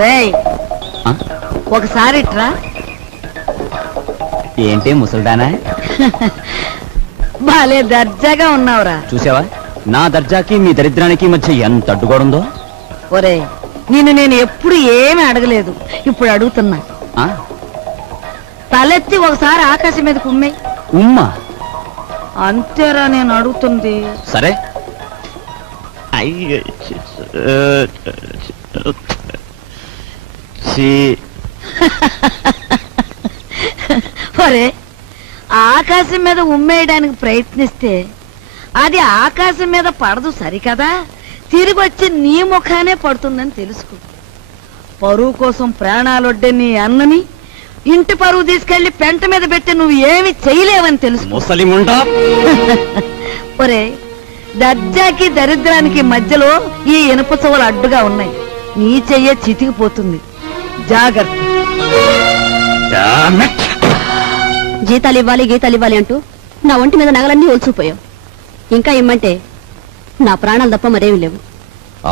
రేయ్ ఒకసారి ఇట్రా. ఏంటి ముసల్దానా? బాలే దర్జాగా ఉన్నావురా. చూసావా నా దర్జాకి మీ దరిద్రానికి మధ్య ఎంత అడ్డుగోడుందో. ఒరే నేను ఎప్పుడు ఏమీ అడగలేదు, ఇప్పుడు అడుగుతున్నా. తలెత్తి ఒకసారి ఆకాశం మీద కుమ్మే. ఉమ్మా? అంతేరా నేను అడుగుతుంది. సరే. ఒరే ఆకాశం మీద ఉమ్మేయడానికి ప్రయత్నిస్తే అది ఆకాశం మీద పడదు సరికదా, తిరిగి వచ్చి నీ ముఖానే పడుతుందని తెలుసుకో. పరువు కోసం ప్రాణాలొడ్డే నీ అన్నని ఇంటి పరువు తీసుకెళ్లి పెంట మీద పెట్టి నువ్వు ఏమి చేయలేవని తెలుసు. ఒరే దర్జాకి దరిద్రానికి మధ్యలో ఈ ఇనుప చెవులు అడ్డుగా ఉన్నాయి. నీ చెయ్య చితికిపోతుంది, జాగ్రత్త. జీతాలు ఇవ్వాలి గీతాలు ఇవ్వాలి అంటూ నా ఒంటి మీద నగలన్నీ ఒలుచుకుపోయావు. ఇంకా ఇమ్మంటే నా ప్రాణాలు తప్ప మరేమి లేవు.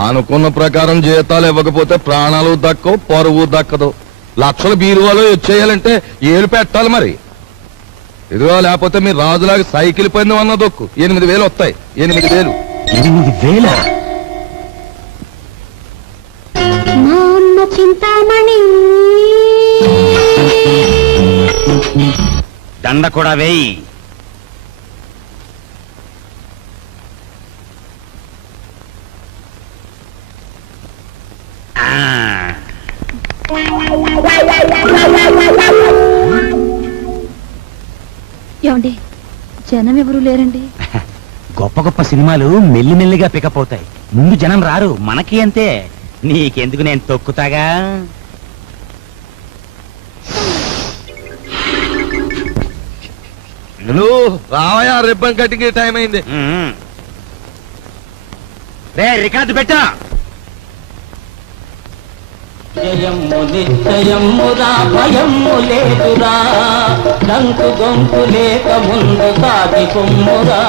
అనుకున్న ప్రకారం జీతాలు ఇవ్వకపోతే ప్రాణాలు దక్కవు, పరువు దక్కదు. లక్షల బీరువాలో వచ్చేయాలంటే ఏలు పెట్టాలి మరి. ఇదిగో లేకపోతే మీరు రాజులాగా సైకిల్ పందెం అన్న దొక్కు. 8,000 వస్తాయి. 8,000. 8,000? చింతామణి దండ కూడా వేయి. ఏమండి జనం ఎవరు లేరండి? గొప్ప గొప్ప సినిమాలు మెల్లిమెల్లిగా పికపోతాయి, ముందు జనం రారు. మనకి అంతే. నీకెందుకు, నేను తొక్కుతాగా. రావయా, రిబ్బన్ కటింగ్ టైం అయింది. రే రికార్డు పెట్టా. జయము నిశ్చయమురా, భయము లేదురా, దంకు గొంకు లేక ముందు సాగి కొమ్మురా.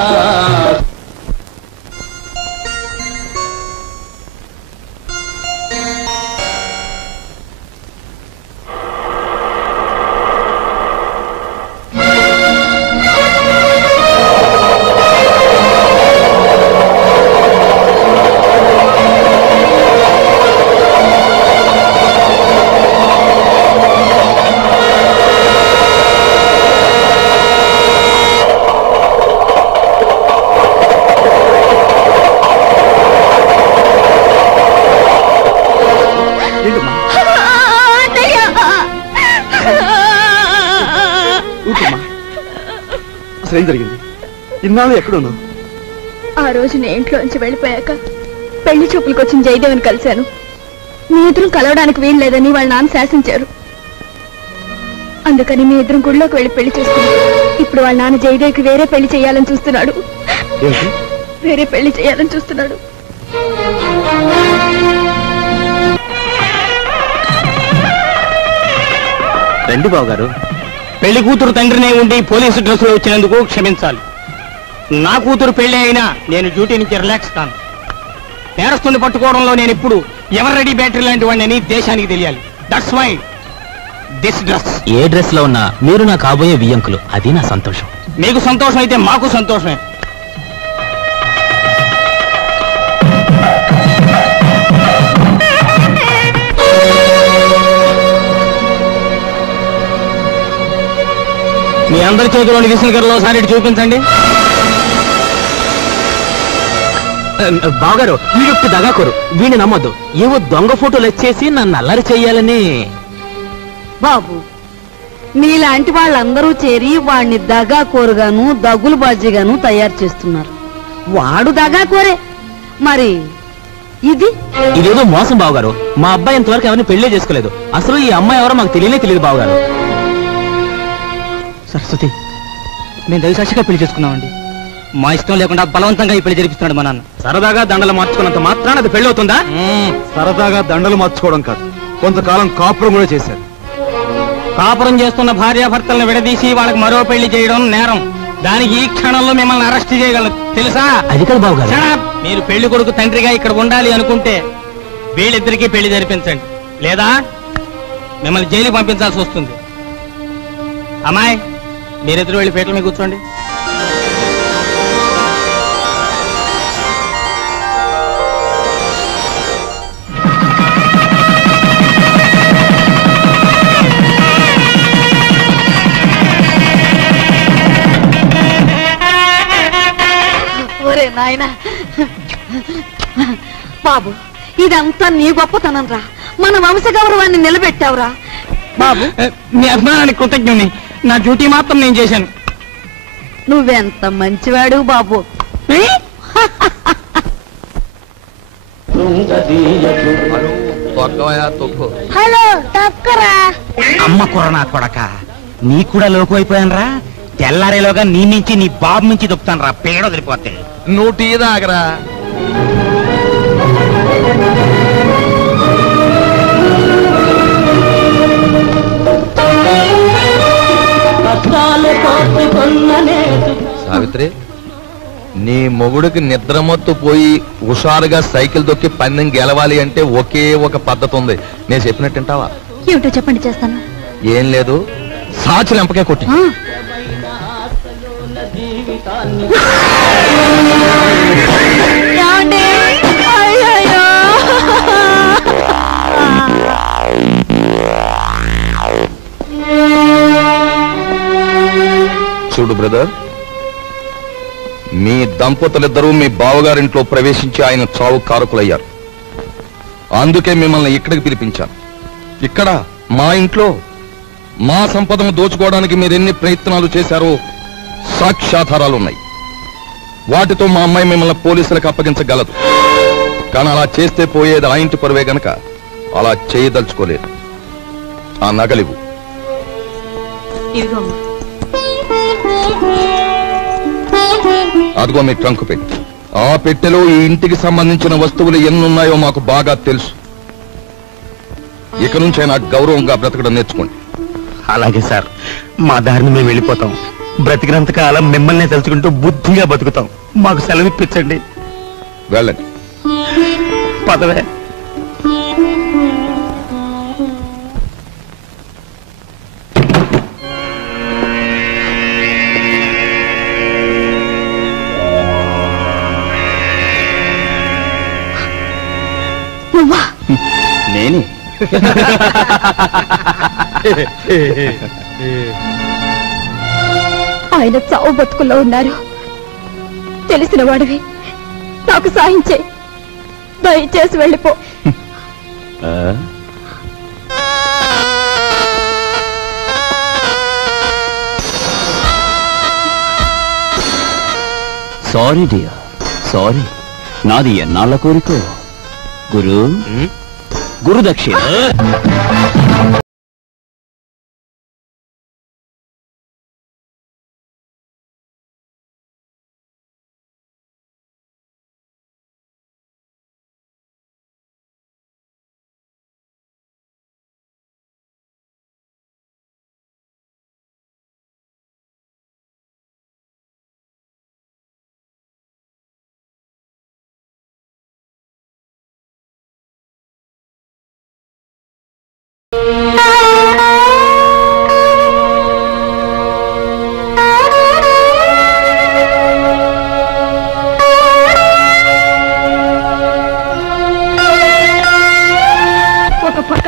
ఏం జరిగింది? ఇన్నాళ్ళు ఎక్కడున్నావు? ఆ రోజు నేను ఇంట్లోంచి వెళ్ళిపోయాక పెళ్లి చూపులకు వచ్చిన జయదేవని కలిశాను. మీ ఇద్దరం కలవడానికి వీలు లేదని వాళ్ళ నాన్న శాసించారు. అందుకని మీ ఇద్దరం గుడిలోకి వెళ్ళి పెళ్లి చేసుకున్నాం. ఇప్పుడు వాళ్ళ నాన్న జయదేవికి వేరే పెళ్లి చేయాలని చూస్తున్నాడు. వేరే పెళ్లి చేయాలని చూస్తున్నాడు. రండి బావగారు. పెళ్లి కూతురు తండ్రినే ఉండి పోలీసు డ్రెస్సులో వచ్చినందుకు క్షమించాలి. నా కూతురు పెళ్లి అయినా నేను డ్యూటీ నుంచి రిలాక్స్ కాను. నేరస్తుని పట్టుకోవడంలో నేను ఇప్పుడు ఎవర్ రెడీ బ్యాటరీ లాంటి వాడిని దేశానికి తెలియాలి. That's why this dress. ఏ డ్రెస్ లో ఉన్నా మీరు నా కాబోయే వియ్యంకులు, అది నా సంతోషం. మీకు సంతోషం అయితే మాకు సంతోషమే. మీ అందరి చేతిలోని విసులుకరలో సారి చూపించండి. బావగారు వీడొట్టి దగాకోరు, వీడిని నమ్మద్దు. ఏవో దొంగ ఫోటోలు వచ్చేసి నన్ను అల్లరి చెయ్యాలని. బాబు మీలాంటి వాళ్ళందరూ చేరి వాడిని దగాకోరుగాను దగులుబాజీగాను తయారు చేస్తున్నారు. వాడు దగాకోరే, మరి ఇదేదో మోసం బావగారు. మా అబ్బాయి ఇంతవరకు ఎవరిని పెళ్లే చేసుకోలేదు. అసలు ఈ అమ్మాయి ఎవరో మాకు తెలియదు బావగారు. సరస్వతి, మేము దైవసాక్షిగా పెళ్లి చేసుకున్నామండి. మా ఇష్టం లేకుండా బలవంతంగా ఈ పెళ్లి జరిపిస్తున్నాడు మా నాన్న. సరదాగా దండలు మార్చుకున్నంత మాత్రాన అది పెళ్లి అవుతుందా? సరదాగా దండలు మార్చుకోవడం కాదు, కొంతకాలం కాపురం కూడా చేశారు. కాపురం చేస్తున్న భార్యాభర్తలను విడదీసి వాళ్ళకి మరో పెళ్లి చేయడం నేరం. దానికి ఈ క్షణంలో మిమ్మల్ని అరెస్ట్ చేయగలరు తెలుసా? అది కాదు బావగారు. మీరు పెళ్లి కొడుకు తండ్రిగా ఇక్కడ ఉండాలి అనుకుంటే వీళ్ళిద్దరికీ పెళ్లి జరిపించండి. లేదా మిమ్మల్ని జైలుకి పంపించాల్సి వస్తుంది. అమ్మాయి, మీరిద్దరు వెళ్ళి పీటల మీద కూర్చోండి. ఒరే నాయన బాబు, ఇదంతా నీ గొప్పతనం రా. మన వంశ గౌరవాన్ని నిలబెట్టావురా బాబు. మీ అభిమానానికి కృతజ్ఞుని. నా డ్యూటీ మాత్రం నేను చేశాను. నువ్వెంత మంచివాడు బాబు. హలో తక్కరా. అమ్మ కుర్రనా కొడక, నీ కూడా లోకు అయిపోయాను రా. తెల్లారేలోగా నీ నుంచి నీ బాబు నుంచి దొక్కుతాను రా, పేడ వదిలిపోతే. నువ్వు టీ తాగరా. సావిత్రి, నీ మొగుడికి నిద్రమత్తు పోయి హుషారుగా సైకిల్ దొక్కి పందెం గెలవాలి అంటే ఒకే ఒక పద్ధతి ఉంది. నేను చెప్పినట్టు వింటావా? ఏమిటో చెప్పండి, చేస్తాను. ఏం లేదు, సాచి లెంపకే కొట్టి. చూడు బ్రదర్, మీ దంపతులిద్దరూ మీ బావగారింట్లో ప్రవేశించి ఆయన చావు కారకులయ్యారు. అందుకే మిమ్మల్ని ఇక్కడికి పిలిపించాను. ఇక్కడ మా ఇంట్లో మా సంపదను దోచుకోవడానికి మీరెన్ని ప్రయత్నాలు చేశారో సాక్ష్యాధారాలున్నాయి. వాటితో మా అమ్మాయి మిమ్మల్ని పోలీసులకు అప్పగించగలదు. కానీ అలా చేస్తే పోయేది ఆ ఇంటి పరువే గనక అలా చేయదలుచుకోలేదు. ఆ నగలివు. అదిగో మీ ట్రంక్ పెట్టి. ఆ పెట్టెలో ఈ ఇంటికి సంబంధించిన వస్తువులు ఎన్నున్నాయో మాకు బాగా తెలుసు. ఇక నుంచే నాకు గౌరవంగా బ్రతకడం నేర్చుకోండి. అలాగే సార్, మా దారిని మేము వెళ్ళిపోతాం. బ్రతికినంత కాలం మిమ్మల్ని తలుచుకుంటూ బుద్ధిగా బతుకుతాం. మాకు సెలవు ఇప్పించండి. వెళ్ళండి. పదవే. నేనే. ఆయన చావు బతుకుల్లో ఉన్నారు. తెలిసిన వాడివి, నాకు సాయించే. దయచేసి వెళ్ళిపో. Sorry dear, sorry. నాది ఎన్నాళ్ళ కోరికో. గురుదక్షిణ.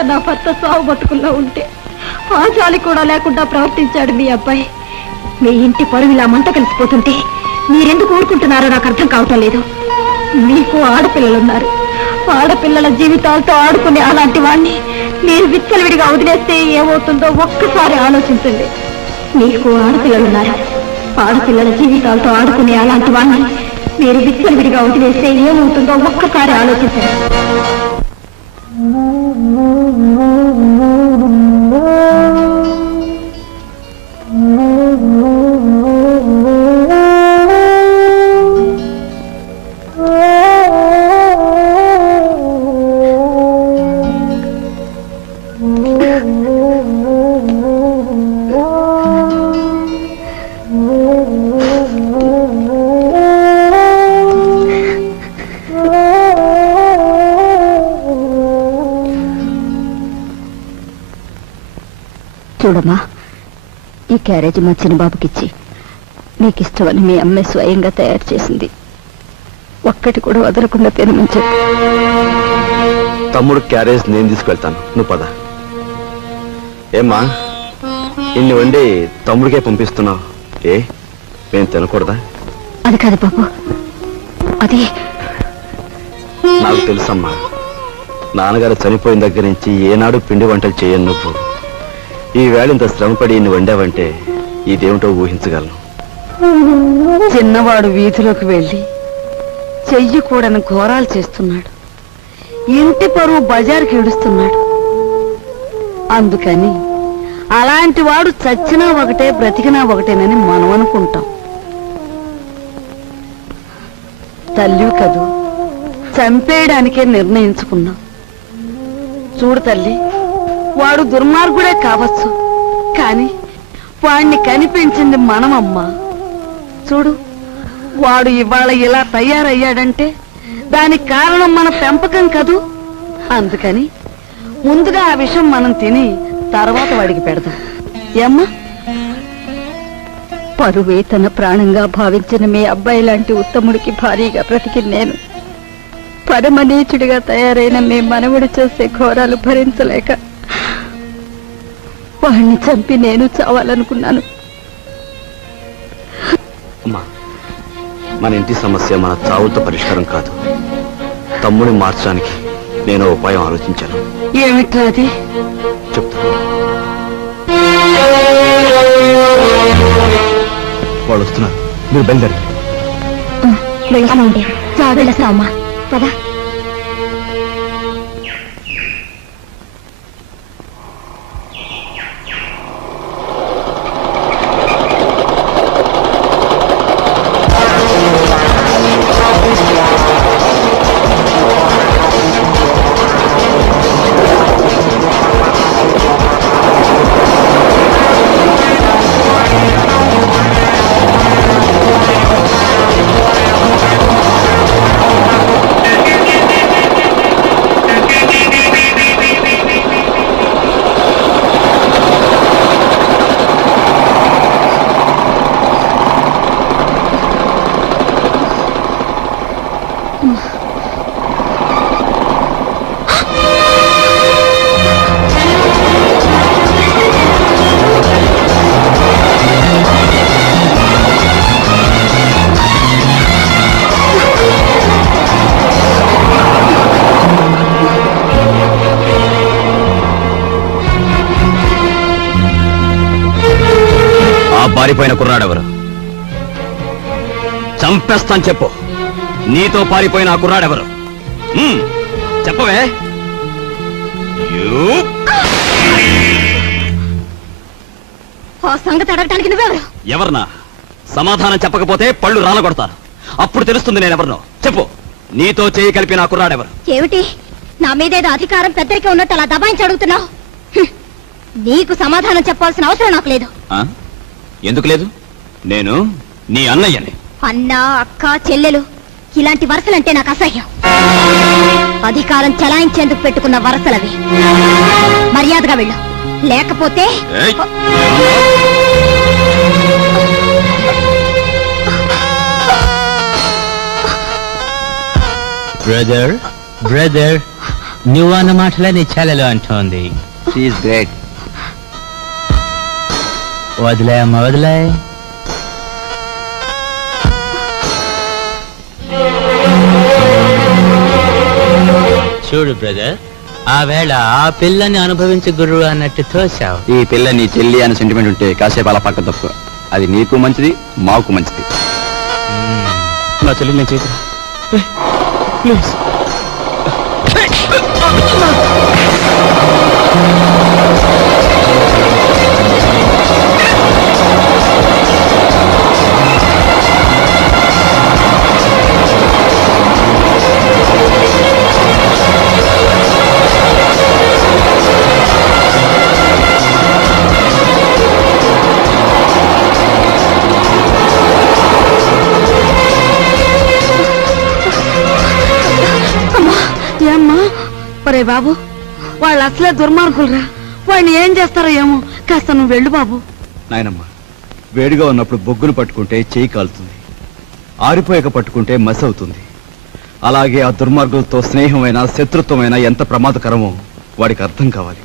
నా భర్త సాగు బతుకుల్లో ఉంటే ఆ జాలి కూడా లేకుండా ప్రవర్తించాడు మీ అబ్బాయి. మీ ఇంటి పరువిలా మంట కలిసిపోతుంటే మీరెందుకు ఊరుకుంటున్నారో నాకు అర్థం కావటం లేదు. మీకు ఆడపిల్లలున్నారు. ఆడపిల్లల జీవితాలతో ఆడుకునే అలాంటి వాణ్ణి మీరు విచ్చలవిడిగా వదిలేస్తే ఏమవుతుందో ఒక్కసారి ఆలోచించండి. మీకు ఆడపిల్లలున్నారు. ఆడపిల్లల జీవితాలతో ఆడుకునే అలాంటి వాణ్ణి మీరు విచ్చలవిడిగా వదిలేస్తే ఏమవుతుందో ఒక్కసారి ఆలోచించండి. చూడమ్మా, ఈ క్యారేజీ మా చిన్నబాబుకిచ్చి నీకు ఇష్టమని మీ అమ్మాయి స్వయంగా తయారు చేసింది. ఒక్కటి కూడా వదలకుండా తినమని చెప్పు. తమ్ముడు క్యారేజ్ నేను తీసుకెళ్తాను, నువ్వు పద. ఏమ్మా, ఇన్ని వండి తమ్ముడికే పంపిస్తున్నావు, ఏ మేము తినకూడదా? అది కాదు బాబు, అది నాకు తెలుసమ్మా, నాన్నగారు చనిపోయిన దగ్గర నుంచి ఏనాడు పిండి వంటలు చేయను నువ్వు. ఈ వేళ ఇంత శ్రమపడి ఇన్ని వండావంటే ఇదేమిటో ఊహించగలను. చిన్నవాడు వీధిలోకి వెళ్ళి చెయ్యకూడని ఘోరాలు చేస్తున్నాడు, ఇంటి పరువు బజారుకి ఈడుస్తున్నాడు. అందుకని అలాంటి వాడు చచ్చినా ఒకటే బ్రతికినా ఒకటేనని మనం అనుకుంటాం. తల్లి కదూ, చంపేయడానికే నిర్ణయించుకున్నాం. చూడు తల్లి, వాడు దుర్మార్గుడే కావచ్చు, కాని వాణ్ణి కనిపించింది మనమమ్మా. చూడు, వాడు ఇవాళ ఇలా తయారయ్యాడంటే దానికి కారణం మన పెంపకం కదూ. అందుకని ముందుగా ఆ విషయం మనం తిని తర్వాత వాడికి పెడదాం. ఏమ్మా? పరువే తన ప్రాణంగా భావించిన మీ అబ్బాయి లాంటి ఉత్తముడికి భారీగా బ్రతికి నేను పరమనీచుడిగా తయారైన మీ మనవుడు చేసే ఘోరాలు భరించలేక వాడిని చంపి నేను చావాలనుకున్నాను. అమ్మా, మన ఇంటి సమస్య మన చావులతో పరిష్కారం కాదు. తమ్ముడిని మార్చడానికి నేను ఉపాయం ఆలోచించాను. ఏమిట్రా అది? చెప్తాను. వాళ్ళు వస్తున్నారు, మీరు బయలుదేరండి. వెళ్తామండి, వెళ్తామా పదా. పారిపోయిన కుర్రాడెవరు? చంపేస్తాను చెప్పు. నీతో పారిపోయిన ఆ కుర్రాడెవరు? చెప్పవే. ఆ సంగతి అడగటానికి నువ్వెవరు? ఎవరన్నా? సమాధానం చెప్పకపోతే పళ్ళు రాలగొడతాను. అప్పుడు తెలుస్తుంది నేనెవరినో. చెప్పు, నీతో చేయి కలిపిన ఆ కుర్రాడెవరు? ఏమిటి, నా మీదేదో అధికారం పెద్దరికే ఉన్నట్టు అలా దబాయించి అడుగుతున్నావు? నీకు సమాధానం చెప్పాల్సిన అవసరం నాకు లేదు. ఎందుకు లేదు? నేను నీ అన్నయ్యని. అన్న, అక్క, చెల్లెలు ఇలాంటి వరసలంటే నాకు అసహ్యం. అధికారం చలాయించేందుకు పెట్టుకున్న వరసలవి. మర్యాదగా వెళ్ళు, లేకపోతే బ్రదర్ బ్రదర్ నువ్వు అన్న మాటలే నీ చెల్లెలు అంటోంది. గ్రేట్. వదిలే అమ్మ, వదిలే. చూడు బ్రదర్, ఆ వేళ ఆ పిల్లని అనుభవించే గురువు అన్నట్టు తోసావు. ఈ పిల్ల నీ చెల్లి అనే సెంటిమెంట్ ఉంటే కాసేపు అలా పక్క తప్పు. అది నీకు మంచిది, మాకు మంచిది. నా చెల్లి నేను చేతురా ప్లీజ్. ఏమ్మా? ఒరే బాబు, వాళ్ళు అసలే దుర్మార్గులరా. వాడిని ఏం చేస్తారో ఏమో, కాస్త నువ్వు వెళ్ళు బాబు. నాయనమ్మ, వేడిగా ఉన్నప్పుడు బొగ్గును పట్టుకుంటే చేయి కాలుతుంది, ఆరిపోయాక పట్టుకుంటే మసి అవుతుంది. అలాగే ఆ దుర్మార్గులతో స్నేహమైనా శత్రుత్వమైనా ఎంత ప్రమాదకరమో వాడికి అర్థం కావాలి.